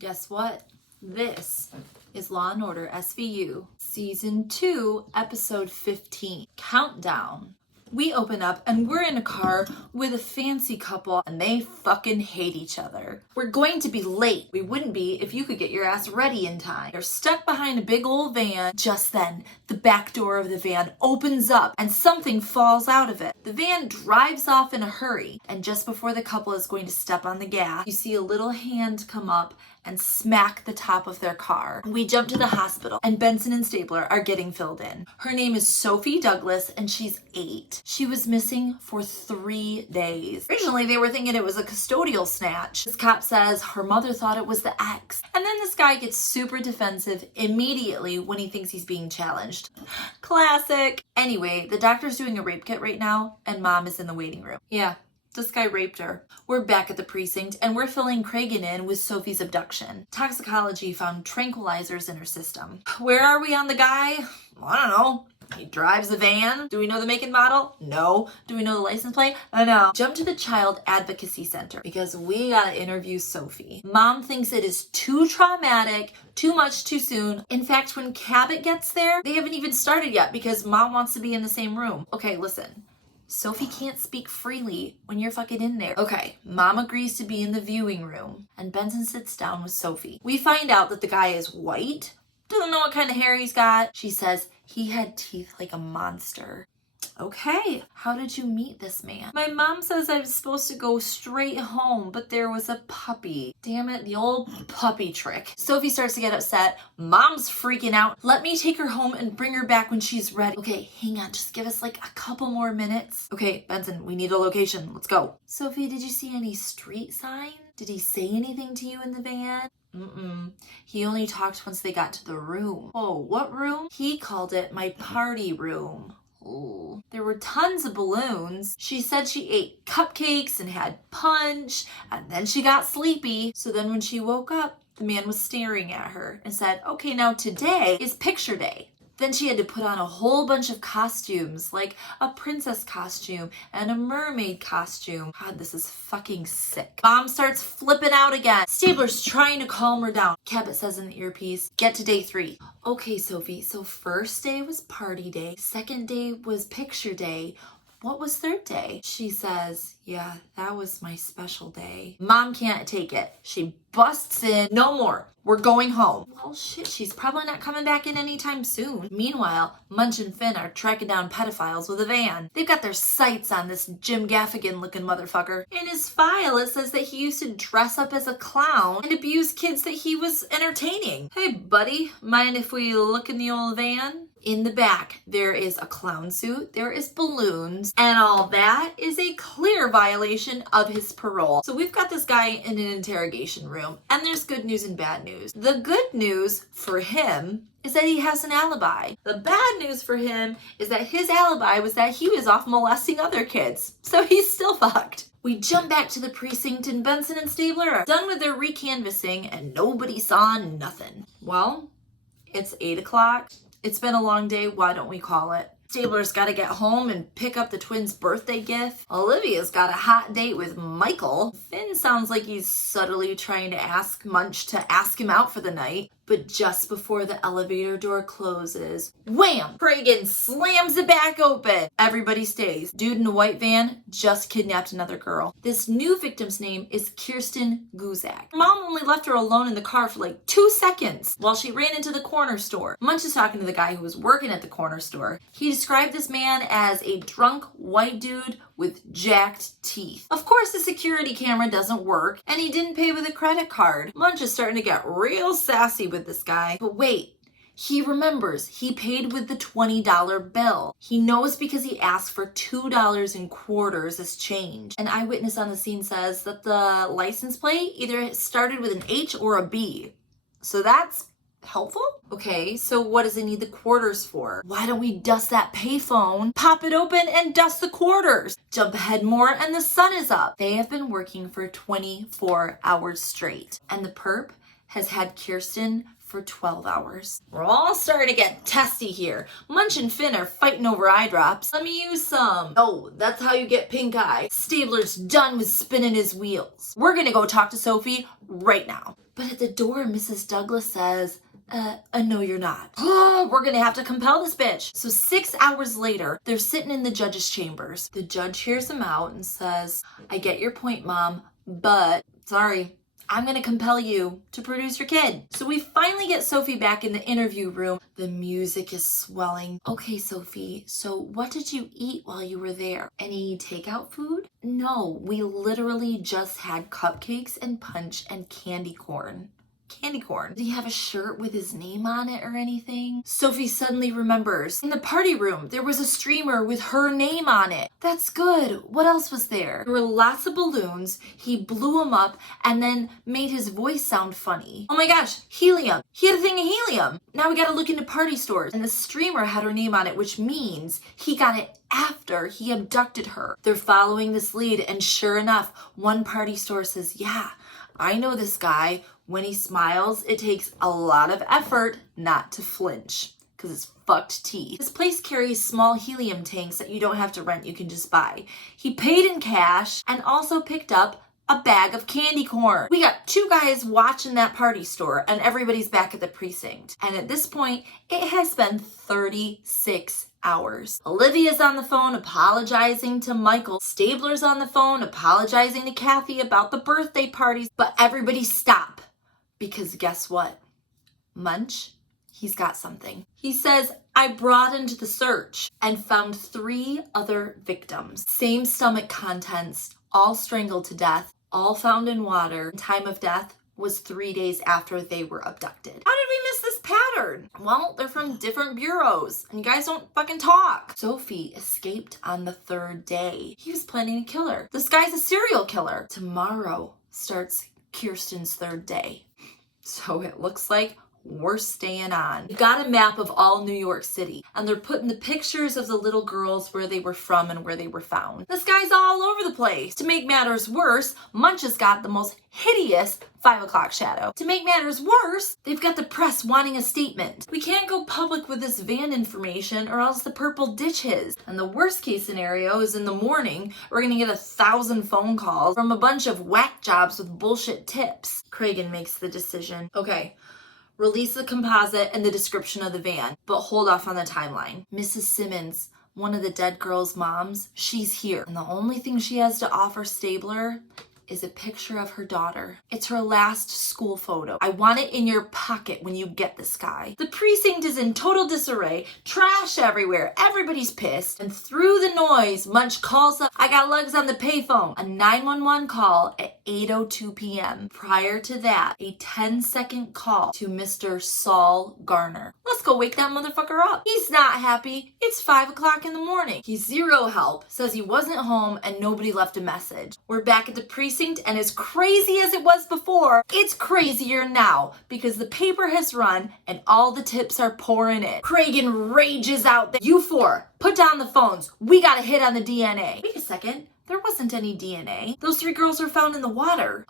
Guess what? This is Law & Order SVU, Season 2, Episode 15, Countdown. We open up and we're in a car with a fancy couple and they fucking hate each other. We're going to be late. We wouldn't be if you could get your ass ready in time. They're stuck behind a big old van. Just then, the back door of the van opens up and something falls out of it. The van drives off in a hurry, and just before the couple is going to step on the gas, you see a little hand come up and smack the top of their car. We jump to the hospital and Benson and Stabler are getting filled in. Her name is Sophie Douglas and she's 8. She was missing for 3 days. Originally they were thinking it was a custodial snatch. This cop says her mother thought it was the ex. And then this guy gets super defensive immediately when he thinks he's being challenged. Classic. Anyway, the doctor's doing a rape kit right now and mom is in the waiting room. Yeah. This guy raped her. We're back at the precinct and we're filling Cragen in with Sophie's abduction. Toxicology found tranquilizers in her system. Where are we on the guy? I don't know. He drives a van. Do we know the make and model? No. Do we know the license plate? No. Jump to the Child Advocacy Center because we gotta interview Sophie. Mom thinks it is too traumatic, too much too soon. In fact, when Cabot gets there, they haven't even started yet because mom wants to be in the same room. Okay, listen. Sophie can't speak freely when you're fucking in there. Okay, mom agrees to be in the viewing room and Benson sits down with Sophie. We find out that the guy is white, doesn't know what kind of hair he's got. She says he had teeth like a monster. Okay, how did you meet this man? My mom says I was supposed to go straight home, but there was a puppy. Damn it, the old puppy trick. Sophie starts to get upset. Mom's freaking out. Let me take her home and bring her back when she's ready. Okay, hang on, just give us like a couple more minutes. Okay, Benson, we need a location. Let's go. Sophie, did you see any street signs? Did he say anything to you in the van? He only talked once they got to the room. Whoa, what room? He called it my party room. Ooh. There were tons of balloons. She said she ate cupcakes and had punch, and then she got sleepy. So then when she woke up, the man was staring at her and said, okay, now today is picture day. Then she had to put on a whole bunch of costumes, like a princess costume and a mermaid costume. God, this is fucking sick. Mom starts flipping out again. Stabler's trying to calm her down. Cabot says in the earpiece, get to day 3. Okay, Sophie, so first day was party day. Second day was picture day. What was third day? She says, yeah, that was my special day. Mom can't take it. She busts in. No more. We're going home. Well, shit, she's probably not coming back in anytime soon. Meanwhile, Munch and Finn are tracking down pedophiles with a van. They've got their sights on this Jim Gaffigan-looking motherfucker. In his file, it says that he used to dress up as a clown and abuse kids that he was entertaining. Hey, buddy, mind if we look in the old van? In the back, there is a clown suit, there is balloons, and all that is a clear violation of his parole. So we've got this guy in an interrogation room, and there's good news and bad news. The good news for him is that he has an alibi. The bad news for him is that his alibi was that he was off molesting other kids. So he's still fucked. We jump back to the precinct and Benson and Stabler are done with their recanvassing and nobody saw nothing. Well, it's 8 o'clock. It's been a long day, why don't we call it? Stabler's gotta get home and pick up the twins' birthday gift. Olivia's got a hot date with Michael. Finn sounds like he's subtly trying to ask Munch to ask him out for the night. But just before the elevator door closes, wham! Cragen slams it back open. Everybody stays. Dude in a white van just kidnapped another girl. This new victim's name is Kirsten Guzak. Mom only left her alone in the car for like 2 seconds while she ran into the corner store. Munch is talking to the guy who was working at the corner store. He described this man as a drunk white dude with jacked teeth. Of course, the security camera doesn't work, and he didn't pay with a credit card. Munch is starting to get real sassy with this guy. But wait, he remembers he paid with the $20 bill. He knows because he asked for $2 in quarters as change. An eyewitness on the scene says that the license plate either started with an H or a B. So that's helpful? Okay, so what does it need the quarters for? Why don't we dust that payphone, pop it open, and dust the quarters? Jump ahead more and the sun is up. They have been working for 24 hours straight, and the perp has had Kirsten for 12 hours. We're all starting to get testy here. Munch and Finn are fighting over eye drops. Let me use some. Oh, that's how you get pink eye. Stabler's done with spinning his wheels. We're gonna go talk to Sophie right now. But at the door, Mrs. Douglas says, no, you're not. We're gonna have to compel this bitch. So 6 hours later, they're sitting in the judge's chambers. The judge hears them out and says, I get your point, Mom, but sorry, I'm gonna compel you to produce your kid. So we finally get Sophie back in the interview room. The music is swelling. Okay, Sophie, so what did you eat while you were there? Any takeout food? No, we literally just had cupcakes and punch and candy corn. Candy corn. Did he have a shirt with his name on it or anything? Sophie suddenly remembers. In the party room, there was a streamer with her name on it. That's good. What else was there? There were lots of balloons. He blew them up and then made his voice sound funny. Oh my gosh, helium. He had a thing of helium. Now we gotta look into party stores. And the streamer had her name on it, which means he got it after he abducted her. They're following this lead, and sure enough, one party store says, yeah, I know this guy. When he smiles, it takes a lot of effort not to flinch because it's fucked teeth. This place carries small helium tanks that you don't have to rent, you can just buy. He paid in cash and also picked up a bag of candy corn. We got 2 guys watching that party store and everybody's back at the precinct. And at this point, it has been 36 hours. Olivia's on the phone apologizing to Michael. Stabler's on the phone apologizing to Kathy about the birthday parties. But everybody stop. Because guess what? Munch, he's got something. He says, I broadened the search and found 3 other victims. Same stomach contents, all strangled to death, all found in water. Time of death was 3 days after they were abducted. How did we miss this pattern? Well, they're from different bureaus and you guys don't fucking talk. Sophie escaped on the 3rd day. He was planning to kill her. This guy's a serial killer. Tomorrow starts Kirsten's 3rd day. So it looks like we're staying on. We've got a map of all New York City and they're putting the pictures of the little girls where they were from and where they were found. This guy's all over the place. To make matters worse, Munch has got the most hideous 5 o'clock shadow. To make matters worse, they've got the press wanting a statement. We can't go public with this van information or else the purple ditch his. And the worst case scenario is in the morning, we're gonna get 1,000 phone calls from a bunch of whack jobs with bullshit tips. Cragen makes the decision. Okay. Release the composite and the description of the van, but hold off on the timeline. Mrs. Simmons, one of the dead girl's moms, she's here. And the only thing she has to offer Stabler is a picture of her daughter. It's her last school photo. I want it in your pocket when you get this guy. The precinct is in total disarray, trash everywhere, everybody's pissed, and through the noise, Munch calls up, I got lugs on the payphone, a 911 call at 8:02 p.m. Prior to that, a 10-second call to Mr. Saul Garner. Let's go wake that motherfucker up. He's not happy. It's 5 o'clock in the morning. He's zero help, says he wasn't home and nobody left a message. We're back at the precinct, and as crazy as it was before, it's crazier now because the paper has run and all the tips are pouring in. Cragen rages out that you 4, put down the phones. We got a hit on the DNA. Wait a second, there wasn't any DNA. Those 3 girls were found in the water.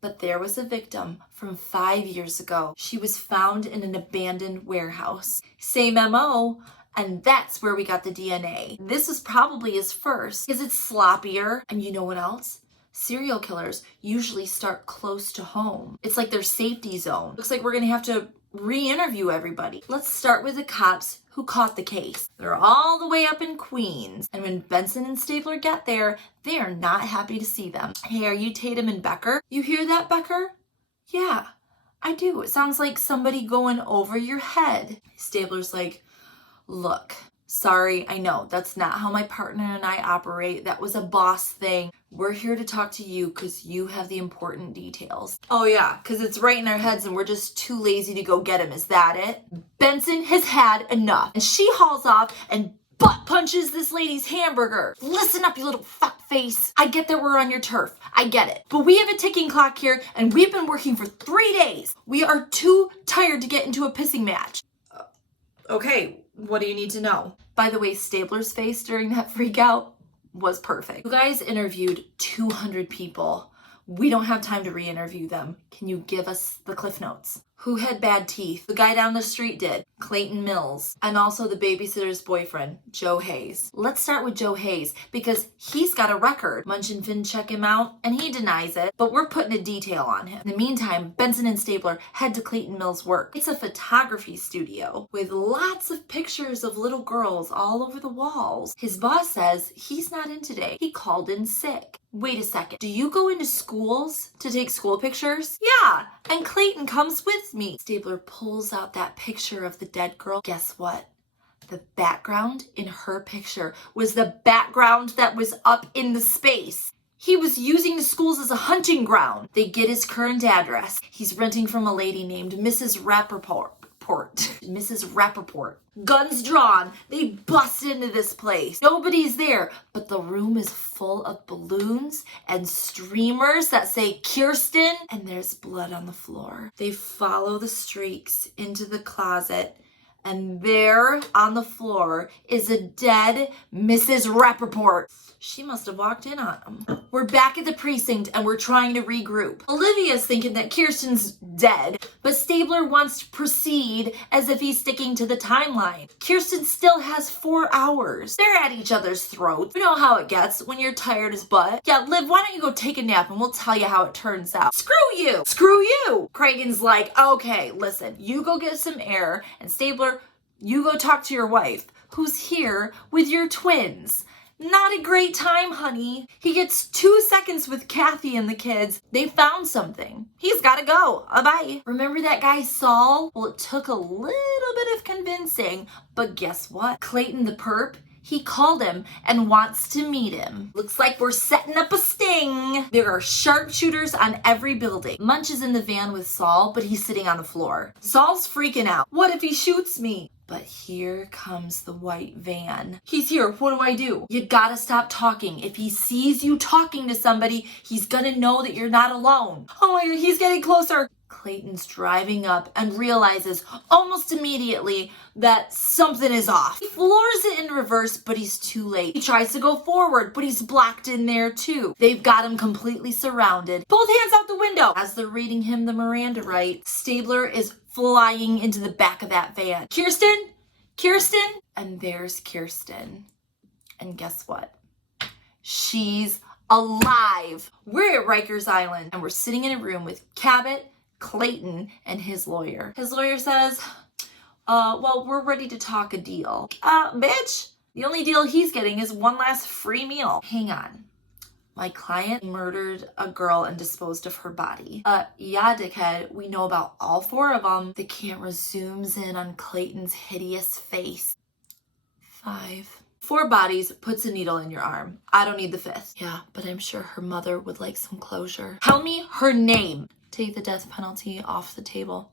But there was a victim from 5 years ago. She was found in an abandoned warehouse. Same MO. And that's where we got the DNA. This was probably his first because it's sloppier. And you know what else? Serial killers usually start close to home. It's like their safety zone. Looks like we're gonna have to re-interview everybody. Let's start with the cops who caught the case. They're all the way up in Queens. And when Benson and Stabler get there, they are not happy to see them. Hey, are you Tatum and Becker? You hear that, Becker? Yeah, I do. It sounds like somebody going over your head. Stabler's like, look, sorry, I know that's not how my partner and I operate. That was a boss thing. We're here to talk to you because you have the important details. Oh yeah, because it's right in our heads and we're just too lazy to go get him. Is that it? Benson has had enough. And she hauls off and butt punches this lady's hamburger. Listen up, you little fuck face. I get that we're on your turf. I get it. But we have a ticking clock here and we've been working for 3 days. We are too tired to get into a pissing match. Okay, what do you need to know? By the way, Stabler's face during that freak out was perfect. You guys interviewed 200 people. We don't have time to re-interview them. Can you give us the cliff notes? Who had bad teeth? The guy down the street did, Clayton Mills, and also the babysitter's boyfriend, Joe Hayes. Let's start with Joe Hayes because he's got a record. Munch and Finn check him out and he denies it, but we're putting a detail on him. In the meantime, Benson and Stabler head to Clayton Mills' work. It's a photography studio with lots of pictures of little girls all over the walls. His boss says he's not in today. He called in sick. Wait a second. Do you go into schools to take school pictures? Yeah, and Clayton comes with me. Stabler pulls out that picture of the dead girl. Guess what? The background in her picture was the background that was up in the space. He was using the schools as a hunting ground. They get his current address. He's renting from a lady named Mrs. Rappaport. Mrs. Rappaport. Guns drawn. They bust into this place. Nobody's there, but the room is full of balloons and streamers that say Kirsten, and there's blood on the floor. They follow the streaks into the closet, and there on the floor is a dead Mrs. Rappaport. She must have walked in on him. We're back at the precinct and we're trying to regroup. Olivia's thinking that Kirsten's dead, but Stabler wants to proceed as if he's sticking to the timeline. Kirsten still has 4 hours. They're at each other's throats. You know how it gets when you're tired as butt. Yeah, Liv, why don't you go take a nap and we'll tell you how it turns out. Screw you! Screw you! Cragen's like, okay, listen, you go get some air, and Stabler, you go talk to your wife, who's here with your twins. Not a great time, honey. He gets 2 seconds with Kathy and the kids. They found something. He's gotta go. Bye. Remember that guy Saul? Well, it took a little bit of convincing, but guess what? Clayton the perp, he called him and wants to meet him. Looks like we're setting up a sting. There are sharpshooters on every building. Munch is in the van with Saul, but he's sitting on the floor. Saul's freaking out. What if he shoots me? But here comes the white van. He's here. What do I do? You gotta stop talking. If he sees you talking to somebody, he's gonna know that you're not alone. Oh my God, he's getting closer. Clayton's driving up and realizes almost immediately that something is off. He floors it in reverse, but he's too late. He tries to go forward, but he's blocked in there too. They've got him completely surrounded. Both hands out the window. As they're reading him the Miranda rights, Stabler is flying into the back of that van. Kirsten? Kirsten? And there's Kirsten. And guess what? She's alive. We're at Rikers Island and we're sitting in a room with Cabot, Clayton, and his lawyer. His lawyer says, well, we're ready to talk a deal. Bitch, the only deal he's getting is one last free meal. Hang on. My client murdered a girl and disposed of her body. Yeah, dickhead, we know about all 4 of them. The camera zooms in on Clayton's hideous face. 5. 4 bodies, puts a needle in your arm. I don't need the 5th. Yeah, but I'm sure her mother would like some closure. Tell me her name. Take the death penalty off the table,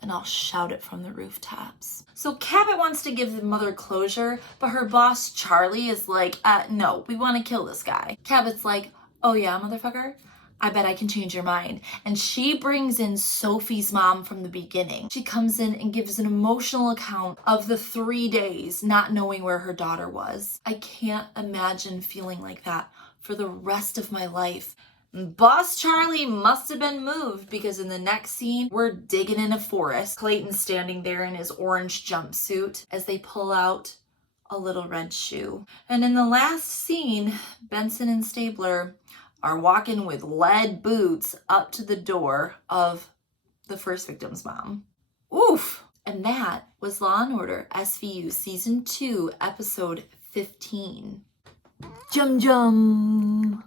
and I'll shout it from the rooftops. So Cabot wants to give the mother closure, but her boss, Charlie, is like, no, we want to kill this guy. Cabot's like, oh yeah, motherfucker? I bet I can change your mind. And she brings in Sophie's mom from the beginning. She comes in and gives an emotional account of the 3 days not knowing where her daughter was. I can't imagine feeling like that for the rest of my life. Boss Charlie must have been moved because in the next scene, we're digging in a forest. Clayton's standing there in his orange jumpsuit as they pull out a little red shoe. And in the last scene, Benson and Stabler are walking with lead boots up to the door of the first victim's mom. Oof! And that was Law & Order SVU Season 2, Episode 15. Jum jum!